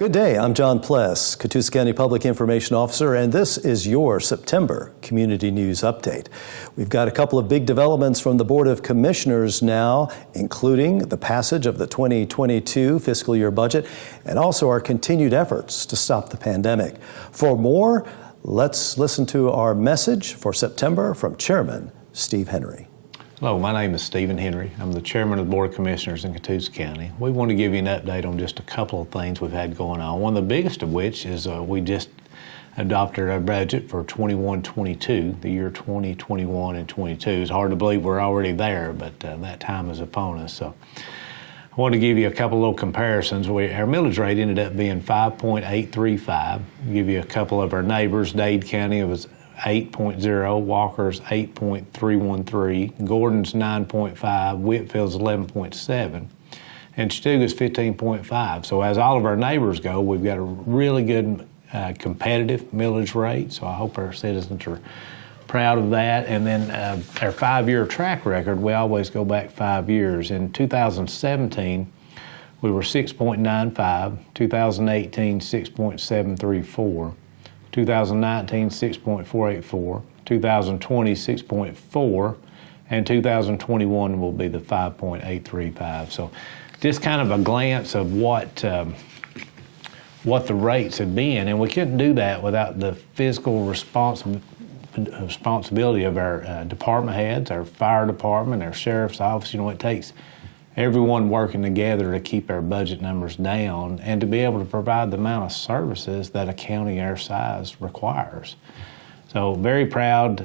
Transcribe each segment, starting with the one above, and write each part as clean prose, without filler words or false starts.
Good day, I'm John Pless, Catoosa County Public Information Officer, and this is your September Community News Update. We've got a couple of big developments from the Board of Commissioners now, including the passage of the 2022 fiscal year budget and also our continued efforts to stop the pandemic. For more, let's listen to our message for September from Chairman Steve Henry. Hello, my name is Stephen Henry. I'm the Chairman of the Board of Commissioners in Catoosa County. We want to give you an update on just a couple of things we've had going on. One of the biggest of which is we just adopted our budget for 21-22, the year 2021 and 22. It's hard to believe we're already there, but that time is upon us. So I want to give you a couple of little comparisons. Our millage rate ended up being 5.835. Give you a couple of our neighbors. Dade County, it was 8.0, Walker's 8.313, Gordon's 9.5, Whitfield's 11.7, and Chattooga's 15.5. So as all of our neighbors go, we've got a really good competitive millage rate, so I hope our citizens are proud of that. And then our 5-year track record, we always go back 5 years. In 2017, we were 6.95, 2018, 6.734, 2019, 6.484, 2020, 6.4, and 2021 will be the 5.835. So just kind of a glance of what the rates have been, and we couldn't do that without the fiscal responsibility of our department heads, our fire department, our sheriff's office. You know, it takes everyone working together to keep our budget numbers down and to be able to provide the amount of services that a county our size requires. So very proud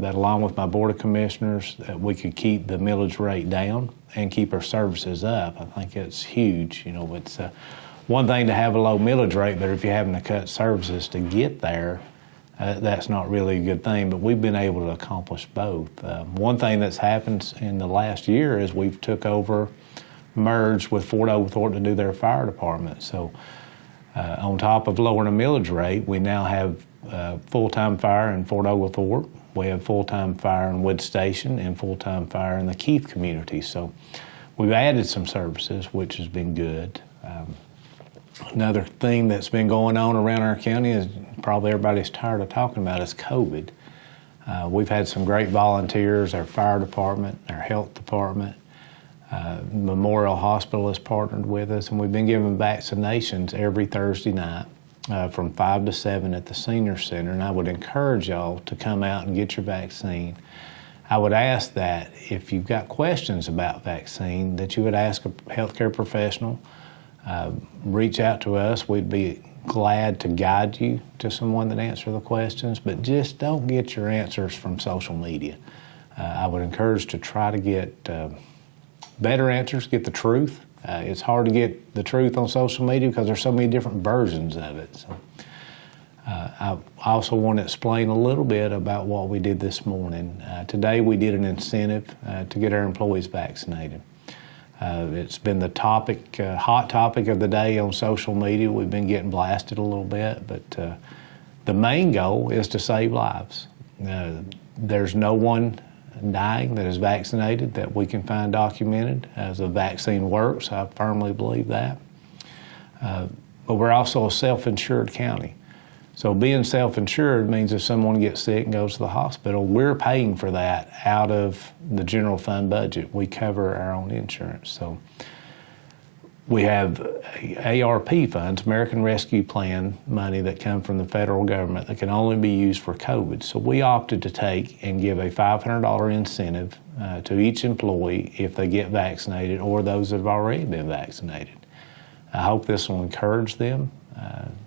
that along with my Board of Commissioners that we could keep the millage rate down and keep our services up. I think it's huge. You know, it's one thing to have a low millage rate, but if you're having to cut services to get there, that's not really a good thing, but we've been able to accomplish both. One thing that's happened in the last year is we've merged with Fort Oglethorpe to do their fire department. So on top of lowering the millage rate, we now have full-time fire in Fort Oglethorpe. We have full-time fire in Wood Station and full-time fire in the Keith community. So we've added some services, which has been good. Another thing that's been going on around our county is probably everybody's tired of talking about is COVID. We've had some great volunteers, our fire department, our health department, Memorial Hospital has partnered with us, and we've been giving vaccinations every Thursday night from 5 to 7 at the Senior Center, and I would encourage y'all to come out and get your vaccine. I would ask that if you've got questions about vaccine, that you would ask a healthcare professional. Reach out to us. We'd be glad to guide you to someone that answers the questions, but just don't get your answers from social media. I would encourage to try to get better answers, get the truth. It's hard to get the truth on social media because there's so many different versions of it. So, I also want to explain a little bit about what we did this morning. Today we did an incentive to get our employees vaccinated. It's been the topic, hot topic of the day on social media. We've been getting blasted a little bit, but the main goal is to save lives. There's no one dying that is vaccinated that we can find documented. As the vaccine works, I firmly believe that. But we're also a self-insured county. So being self-insured means if someone gets sick and goes to the hospital, we're paying for that out of the general fund budget. We cover our own insurance. So we have ARP funds, American Rescue Plan money that come from the federal government that can only be used for COVID. So we opted to take and give a $500 incentive to each employee if they get vaccinated or those that have already been vaccinated. I hope this will encourage them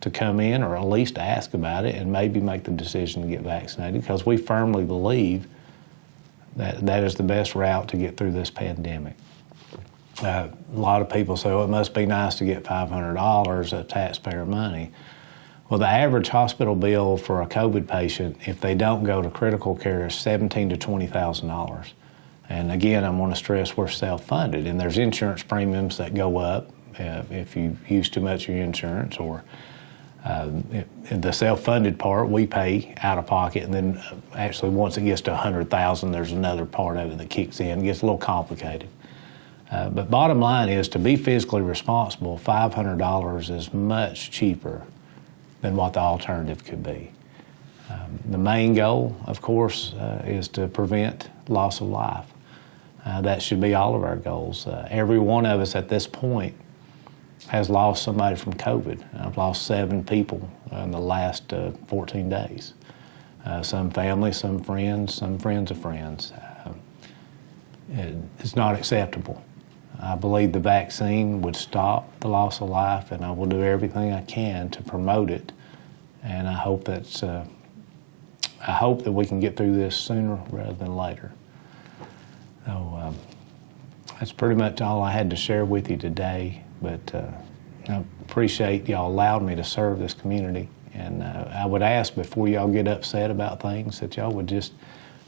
to come in or at least ask about it and maybe make the decision to get vaccinated, because we firmly believe that that is the best route to get through this pandemic. A lot of people say, well, it must be nice to get $500 of taxpayer money. Well, the average hospital bill for a COVID patient, if they don't go to critical care, is $17,000 to $20,000. And again, I'm going to stress we're self-funded, and there's insurance premiums that go up if you use too much of your insurance, or the self-funded part we pay out of pocket, and then actually once it gets to $100,000, there's another part of it that kicks in. It gets a little complicated. But bottom line is, to be fiscally responsible, $500 is much cheaper than what the alternative could be. The main goal, of course, is to prevent loss of life. That should be all of our goals. Every one of us at this point has lost somebody from COVID. I've lost 7 people in the last 14 days. Some family, some friends of friends. It's not acceptable. I believe the vaccine would stop the loss of life, and I will do everything I can to promote it. And I hope that we can get through this sooner rather than later. So that's pretty much all I had to share with you today. But I appreciate y'all allowed me to serve this community. And I would ask, before y'all get upset about things, that y'all would just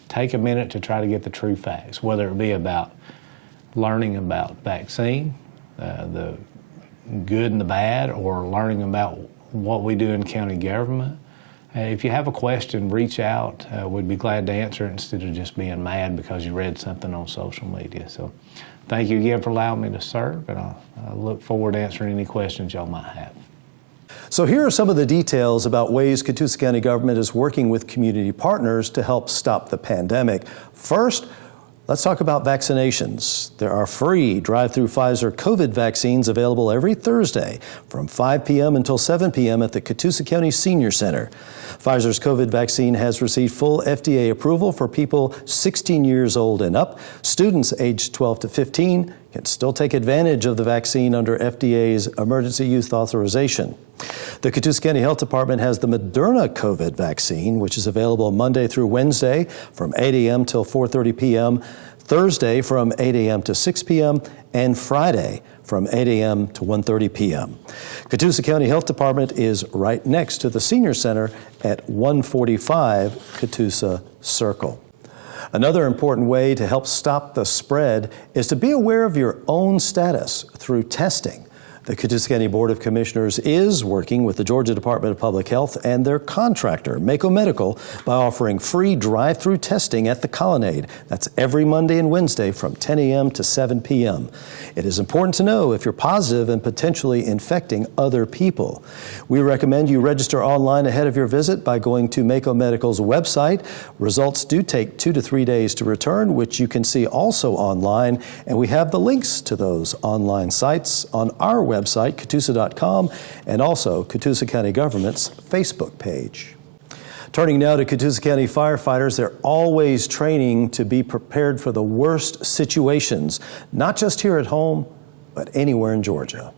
take a minute to try to get the true facts, whether it be about learning about vaccine, the good and the bad, or learning about what we do in county government. If you have a question, reach out. We'd be glad to answer it instead of just being mad because you read something on social media. So thank you again for allowing me to serve, and I look forward to answering any questions y'all might have. So here are some of the details about ways Catoosa County government is working with community partners to help stop the pandemic. First, let's talk about vaccinations. There are free drive-through Pfizer COVID vaccines available every Thursday from 5 p.m. until 7 p.m. at the Catoosa County Senior Center. Pfizer's COVID vaccine has received full FDA approval for people 16 years old and up. Students aged 12 to 15 can still take advantage of the vaccine under FDA's emergency use authorization. The Catoosa County Health Department has the Moderna COVID vaccine, which is available Monday through Wednesday from 8 a.m. till 4:30 p.m., Thursday from 8 a.m. to 6 p.m., and Friday from 8 a.m. to 1:30 p.m. Catoosa County Health Department is right next to the Senior Center at 145 Catoosa Circle. Another important way to help stop the spread is to be aware of your own status through testing. The Catoosa County Board of Commissioners is working with the Georgia Department of Public Health and their contractor, Mako Medical, by offering free drive-through testing at the Colonnade. That's every Monday and Wednesday from 10 a.m. to 7 p.m. It is important to know if you're positive and potentially infecting other people. We recommend you register online ahead of your visit by going to Mako Medical's website. Results do take 2 to 3 days to return, which you can see also online, and we have the links to those online sites on our website, Catoosa.com, and also Catoosa County Government's Facebook page. Turning now to Catoosa County firefighters, they're always training to be prepared for the worst situations, not just here at home, but anywhere in Georgia.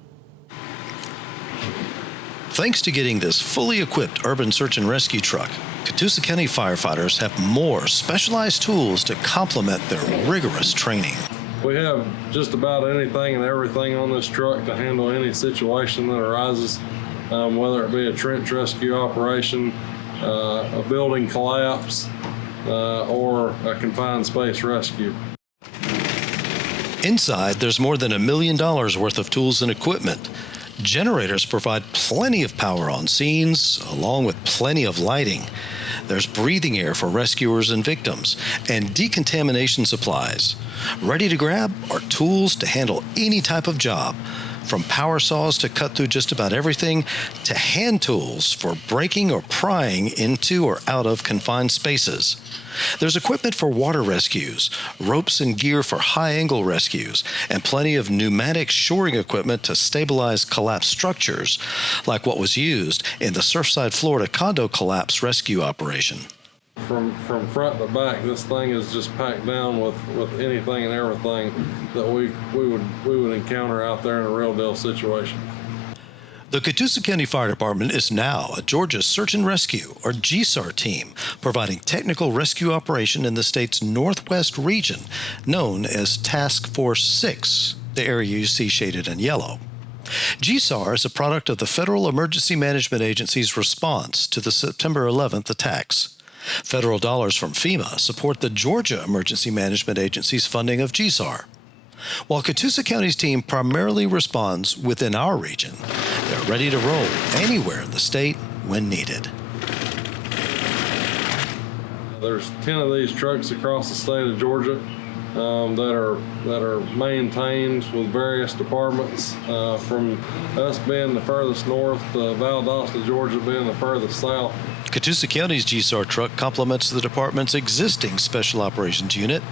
Thanks to getting this fully equipped urban search and rescue truck, Catoosa County firefighters have more specialized tools to complement their rigorous training. We have just about anything and everything on this truck to handle any situation that arises, whether it be a trench rescue operation, a building collapse, or a confined space rescue. Inside, there's more than $1 million worth of tools and equipment. Generators provide plenty of power on scenes, along with plenty of lighting. There's breathing air for rescuers and victims, and decontamination supplies. Ready to grab are tools to handle any type of job, from power saws to cut through just about everything, to hand tools for breaking or prying into or out of confined spaces. There's equipment for water rescues, ropes and gear for high-angle rescues, and plenty of pneumatic shoring equipment to stabilize collapsed structures, like what was used in the Surfside, Florida condo collapse rescue operation. From front to back, this thing is just packed down with anything and everything that we would encounter out there in a real deal situation. The Catoosa County Fire Department is now a Georgia Search and Rescue, or GSAR team, providing technical rescue operation in the state's northwest region, known as Task Force 6, the area you see shaded in yellow. GSAR is a product of the Federal Emergency Management Agency's response to the September 11th attacks. Federal dollars from FEMA support the Georgia Emergency Management Agency's funding of GSAR. While Catoosa County's team primarily responds within our region, they're ready to roll anywhere in the state when needed. There's 10 of these trucks across the state of Georgia. that are maintained with various departments, from us being the furthest north, Valdosta, Georgia being the furthest south. Catoosa County's GSAR truck complements the department's existing Special Operations Unit.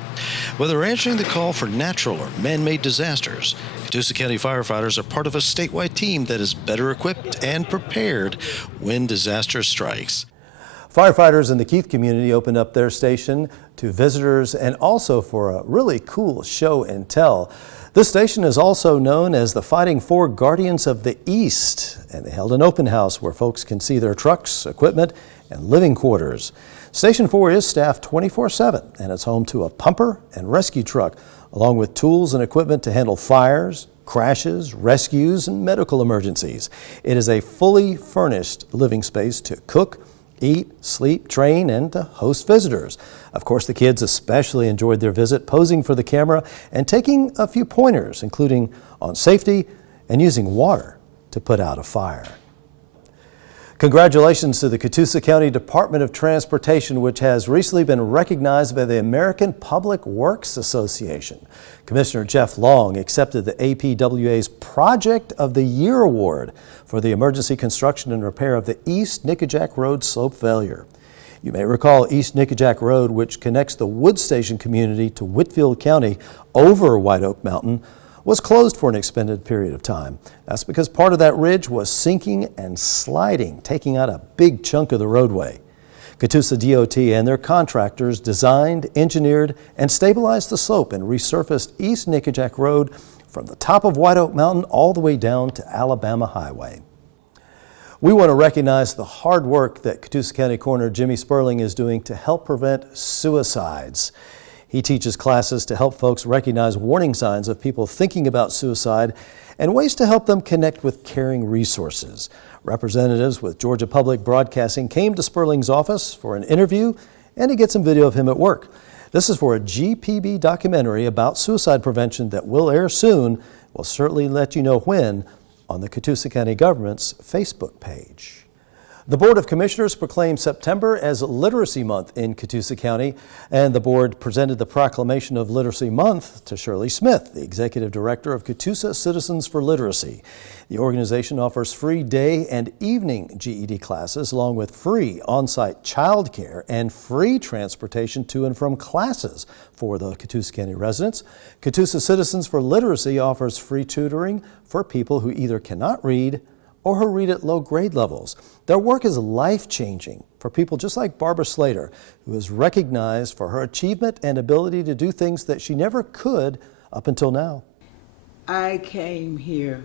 Whether answering the call for natural or man-made disasters, Catoosa County firefighters are part of a statewide team that is better equipped and prepared when disaster strikes. Firefighters in the Keith community opened up their station to visitors and also for a really cool show and tell. This station is also known as the Fighting Four Guardians of the East, and they held an open house where folks can see their trucks, equipment, and living quarters. Station 4 is staffed 24/7, and it's home to a pumper and rescue truck, along with tools and equipment to handle fires, crashes, rescues, and medical emergencies. It is a fully furnished living space to cook, eat, sleep, train, and to host visitors. Of course, the kids especially enjoyed their visit, posing for the camera and taking a few pointers, including on safety and using water to put out a fire. Congratulations to the Catoosa County Department of Transportation, which has recently been recognized by the American Public Works Association. Commissioner Jeff Long accepted the APWA's Project of the Year Award for the emergency construction and repair of the East Nickajack Road slope failure. You may recall East Nickajack Road, which connects the Wood Station community to Whitfield County over White Oak Mountain, was closed for an extended period of time. That's because part of that ridge was sinking and sliding, taking out a big chunk of the roadway. Catoosa DOT and their contractors designed, engineered, and stabilized the slope and resurfaced East Nickajack Road from the top of White Oak Mountain all the way down to Alabama Highway. We want to recognize the hard work that Catoosa County Coroner Jimmy Sperling is doing to help prevent suicides. He teaches classes to help folks recognize warning signs of people thinking about suicide and ways to help them connect with caring resources. Representatives with Georgia Public Broadcasting came to Sperling's office for an interview and to get some video of him at work. This is for a GPB documentary about suicide prevention that will air soon. We'll certainly let you know when on the Catoosa County Government's Facebook page. The Board of Commissioners proclaimed September as Literacy Month in Catoosa County, and the board presented the proclamation of Literacy Month to Shirley Smith, the Executive Director of Catoosa Citizens for Literacy. The organization offers free day and evening GED classes, along with free on-site child care and free transportation to and from classes for the Catoosa County residents. Catoosa Citizens for Literacy offers free tutoring for people who either cannot read or who read at low grade levels. Their work is life-changing for people just like Barbara Slater, who is recognized for her achievement and ability to do things that she never could up until now. I came here.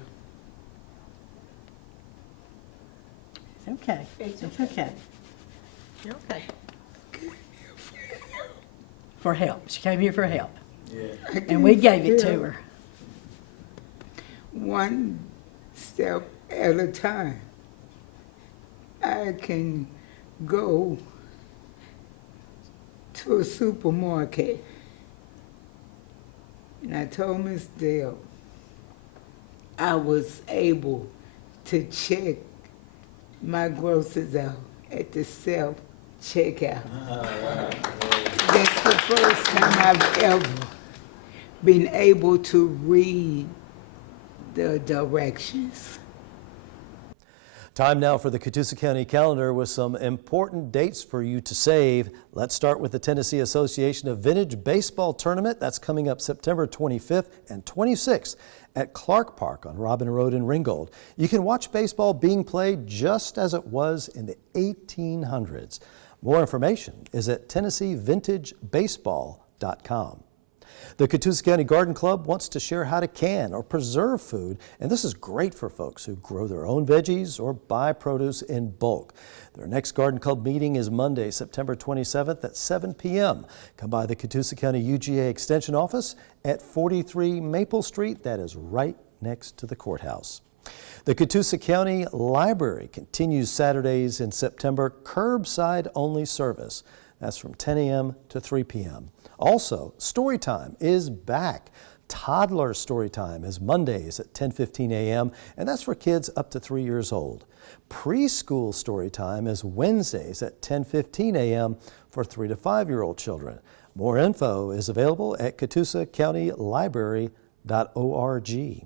It's okay. It's okay. You're okay. For help. She came here for help. Yeah. And we gave it to her. One step at a time. I can go to a supermarket and I told Miss Dale I was able to check my groceries out at the self-checkout. That's the first time I've ever been able to read the directions. Time now for the Catoosa County calendar with some important dates for you to save. Let's start with the Tennessee Association of Vintage Baseball Tournament. That's coming up September 25th and 26th at Clark Park on Robin Road in Ringgold. You can watch baseball being played just as it was in the 1800s. More information is at TennesseeVintageBaseball.com. The Catoosa County Garden Club wants to share how to can or preserve food, and this is great for folks who grow their own veggies or buy produce in bulk. Their next Garden Club meeting is Monday, September 27th at 7 p.m. Come by the Catoosa County UGA Extension Office at 43 Maple Street. That is right next to the courthouse. The Catoosa County Library continues Saturdays in September, curbside-only service. That's from 10 a.m. to 3 p.m. Also, story time is back. Toddler story time is Mondays at 10:15 a.m., and that's for kids up to 3 years old. Preschool story time is Wednesdays at 10:15 a.m. for 3 to 5-year-old children. More info is available at CatoosaCountyLibrary.org.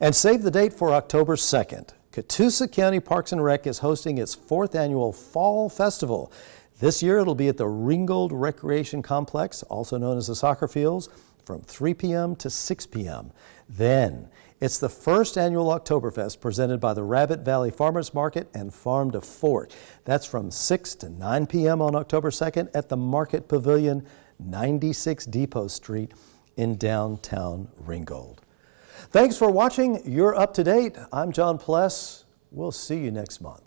And save the date for October 2nd. Catoosa County Parks and Rec is hosting its 4th annual Fall Festival. This year it'll be at the Ringgold Recreation Complex, also known as the soccer fields, from 3 p.m. to 6 p.m. Then it's the first annual Oktoberfest presented by the Rabbit Valley Farmers Market and Farm to Fork. That's from 6 to 9 p.m. on October 2nd at the Market Pavilion, 96 Depot Street in downtown Ringgold. Thanks for watching. You're up to date. I'm John Pless. We'll see you next month.